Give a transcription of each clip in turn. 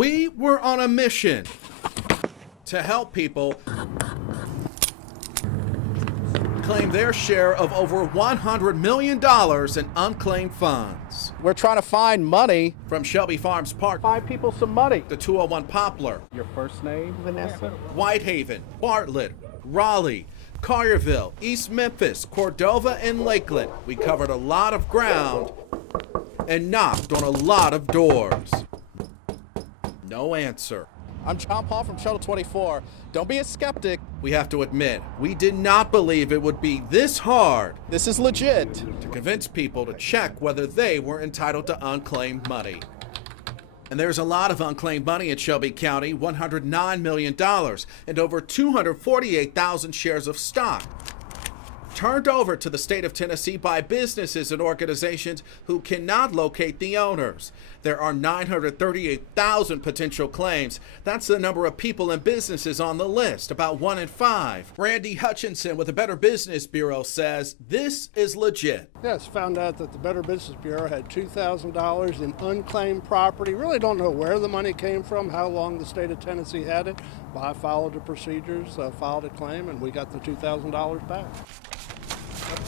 We were on a mission to help people claim their share of over $100 million in unclaimed funds. We're trying to find money. From Shelby Farms Park, Find people some money. the 201 Poplar, Your first name, Vanessa? Whitehaven, Bartlett, Raleigh, Collierville, East Memphis, Cordova, and Lakeland. We covered a lot of ground and knocked on a lot of doors. No answer. I'm John Paul from Shuttle 24. Don't be a skeptic. We have to admit, we did not believe it would be this hard This is legit. to convince people to check whether they were entitled to unclaimed money. And there's a lot of unclaimed money in Shelby County, $109 million, and over 248,000 shares of stock turned over to the state of Tennessee by businesses and organizations who cannot locate the owners. There are 938,000 potential claims. That's the number of people and businesses on the list, about 1 in 5. Randy Hutchinson with the Better Business Bureau says this is legit. Yes, found out that the Better Business Bureau had $2,000 in unclaimed property. Really don't know where the money came from, how long the state of Tennessee had it. But I followed the procedures, filed a claim, and we got the $2,000 back.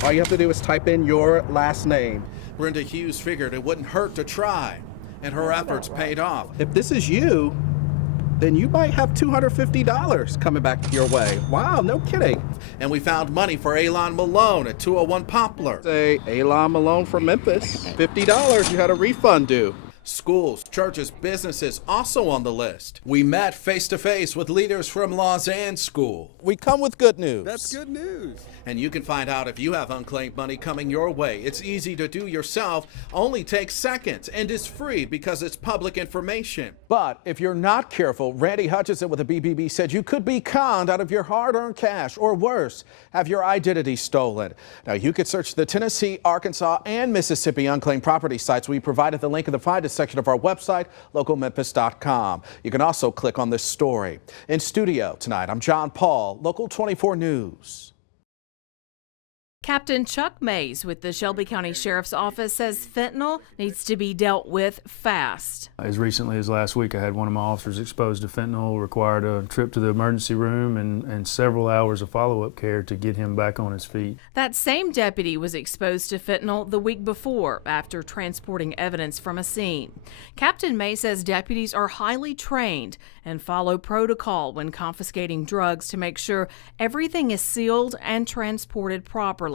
All you have to do is type in your last name. Brenda Hughes figured it wouldn't hurt to try, and her efforts paid off. If this is you, then you might have $250 coming back your way. Wow, no kidding. And we found money for Elon Malone at 201 Poplar. Say, Elon Malone from Memphis, $50, you had a refund due. Schools, churches, businesses also on the list. We met face to face with leaders from Lausanne School. We come with good news. That's good news. And you can find out if you have unclaimed money coming your way. It's easy to do yourself, only takes seconds, and is free because it's public information. But if you're not careful, Randy Hutchinson with the BBB said you could be conned out of your hard-earned cash, or worse, have your identity stolen. Now, you could search the Tennessee, Arkansas, and Mississippi unclaimed property sites. We provided the link in the Find Us section of our website, localmemphis.com. You can also click on this story. In studio tonight, I'm John Paul, Local 24 News. Captain Chuck Mays with the Shelby County Sheriff's Office says fentanyl needs to be dealt with fast. As recently as last week, I had one of my officers exposed to fentanyl, required a trip to the emergency room and several hours of follow-up care to get him back on his feet. That same deputy was exposed to fentanyl the week before after transporting evidence from a scene. Captain Mays says deputies are highly trained and follow protocol when confiscating drugs to make sure everything is sealed and transported properly.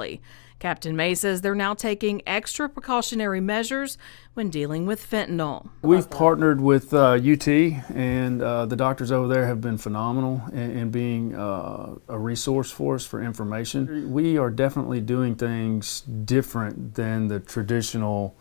Captain May says they're now taking extra precautionary measures when dealing with fentanyl. We've partnered with UT, and the doctors over there have been phenomenal in being a resource for us for information. We are definitely doing things different than the traditional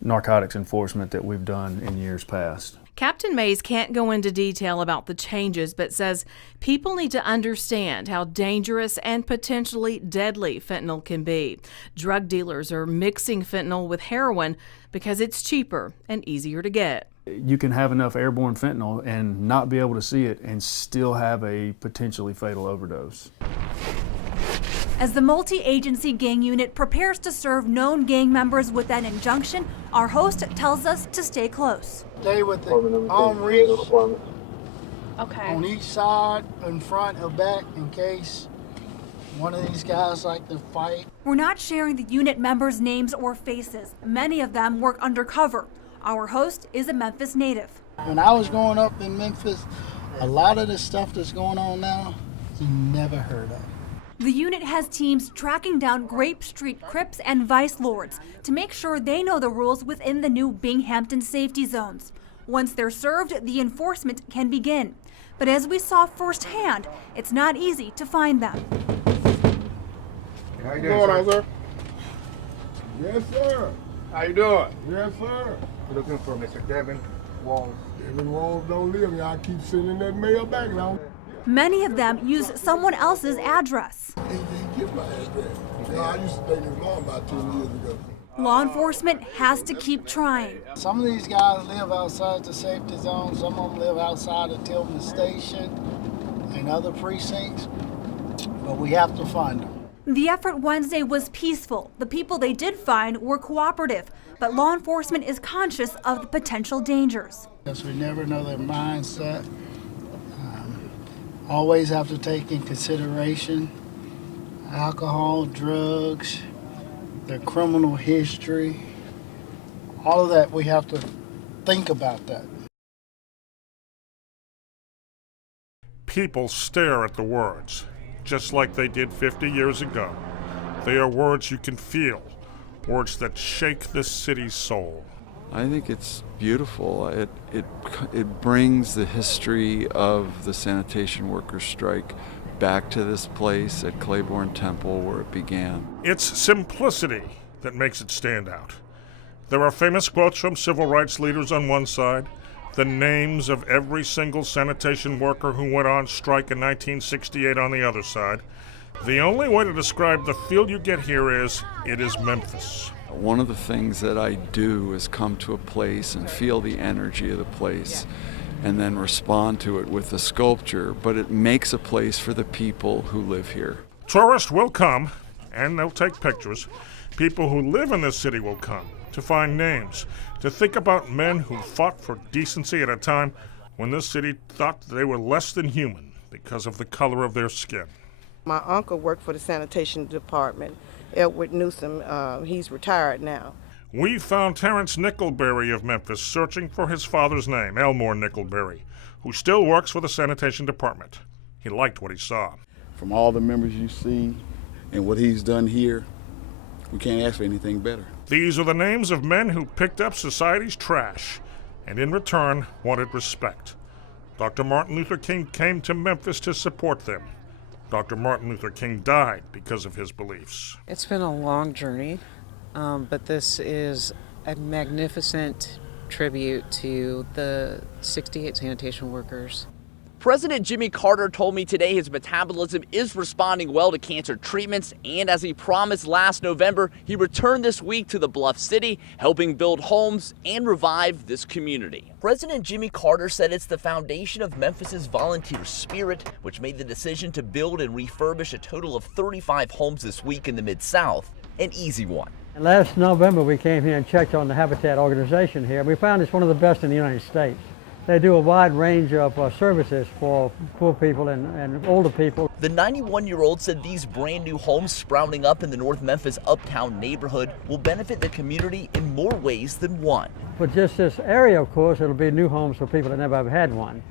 narcotics enforcement that we've done in years past. Captain Mays can't go into detail about the changes, but says people need to understand how dangerous and potentially deadly fentanyl can be. Drug dealers are mixing fentanyl with heroin because it's cheaper and easier to get. You can have enough airborne fentanyl and not be able to see it and still have a potentially fatal overdose. As the multi-agency gang unit prepares to serve known gang members with an injunction, our host tells us to stay close. Stay with the arm reach Okay. on each side, in front or back, in case one of these guys like to fight. We're not sharing the unit members' names or faces. Many of them work undercover. Our host is a Memphis native. When I was growing up in Memphis, a lot of the stuff that's going on now, you never heard of. The unit has teams tracking down Grape Street Crips and Vice Lords to make sure they know the rules within the new Binghamton safety zones. Once they're served, the enforcement can begin. But as we saw firsthand, it's not easy to find them. How you doing, sir? Yes, sir. How you doing? Yes, sir. We're looking for Mr. Devin Walls. Devin Walls don't live. Y'all keep sending that mail back now. Many of them use someone else's address. He didn't get my address. No, I used to date his mom about 10 years ago. Law enforcement has to keep trying. Some of these guys live outside the safety zone. Some of them live outside of Tilton Station and other precincts. But we have to find them. The effort Wednesday was peaceful. The people they did find were cooperative, but law enforcement is conscious of the potential dangers. Because we never know their mindset. Always have to take in consideration alcohol, drugs, their criminal history. All of that, we have to think about that. People stare at the words, just like they did 50 years ago. They are words you can feel, words that shake this city's soul. I think it's beautiful. It brings the history of the sanitation workers' strike back to this place at Claiborne Temple where it began. It's simplicity that makes it stand out. There are famous quotes from civil rights leaders on one side, the names of every single sanitation worker who went on strike in 1968 on the other side. The only way to describe the feel you get here is, it is Memphis. One of the things that I do is come to a place and feel the energy of the place and then respond to it with a sculpture, but it makes a place for the people who live here. Tourists will come, and they'll take pictures. People who live in this city will come to find names, to think about men who fought for decency at a time when this city thought they were less than human because of the color of their skin. My uncle worked for the sanitation department, Edward Newsom. He's retired now. We found Terrence Nickelberry of Memphis searching for his father's name, Elmore Nickelberry, who still works for the sanitation department. He liked what he saw. From all the members you see and what he's done here, we can't ask for anything better. These are the names of men who picked up society's trash and in return wanted respect. Dr. Martin Luther King came to Memphis to support them. Dr. Martin Luther King died because of his beliefs. It's been a long journey, but this is a magnificent tribute to the 68 sanitation workers. President Jimmy Carter told me today his metabolism is responding well to cancer treatments, and as he promised last November, he returned this week to the Bluff City, helping build homes and revive this community. President Jimmy Carter said it's the foundation of Memphis's volunteer spirit, which made the decision to build and refurbish a total of 35 homes this week in the Mid-South an easy one. Last November, we came here and checked on the Habitat organization here. We found it's one of the best in the United States. They do a wide range of services for poor people and older people. The 91-year-old said these brand new homes sprouting up in the North Memphis Uptown neighborhood will benefit the community in more ways than one. For just this area, of course, it'll be new homes for people that never have had one.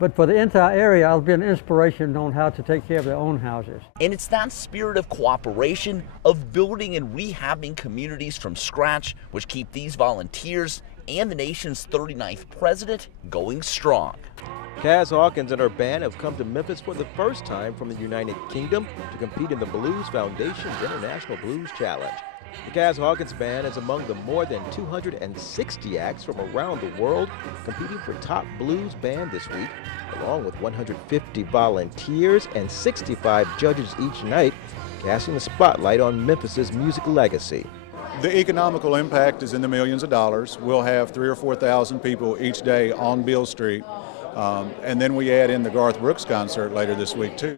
But for the entire area, it'll be an inspiration on how to take care of their own houses. And it's that spirit of cooperation, of building and rehabbing communities from scratch, which keep these volunteers and the nation's 39th president going strong. Kaz Hawkins and her band have come to Memphis for the first time from the United Kingdom to compete in the Blues Foundation's International Blues Challenge. The Kaz Hawkins Band is among the more than 260 acts from around the world competing for Top Blues Band this week, along with 150 volunteers and 65 judges each night, casting the spotlight on Memphis's music legacy. The economical impact is in the millions of dollars. We'll have 3,000 or 4,000 people each day on Beale Street. And then we add in the Garth Brooks concert later this week, too.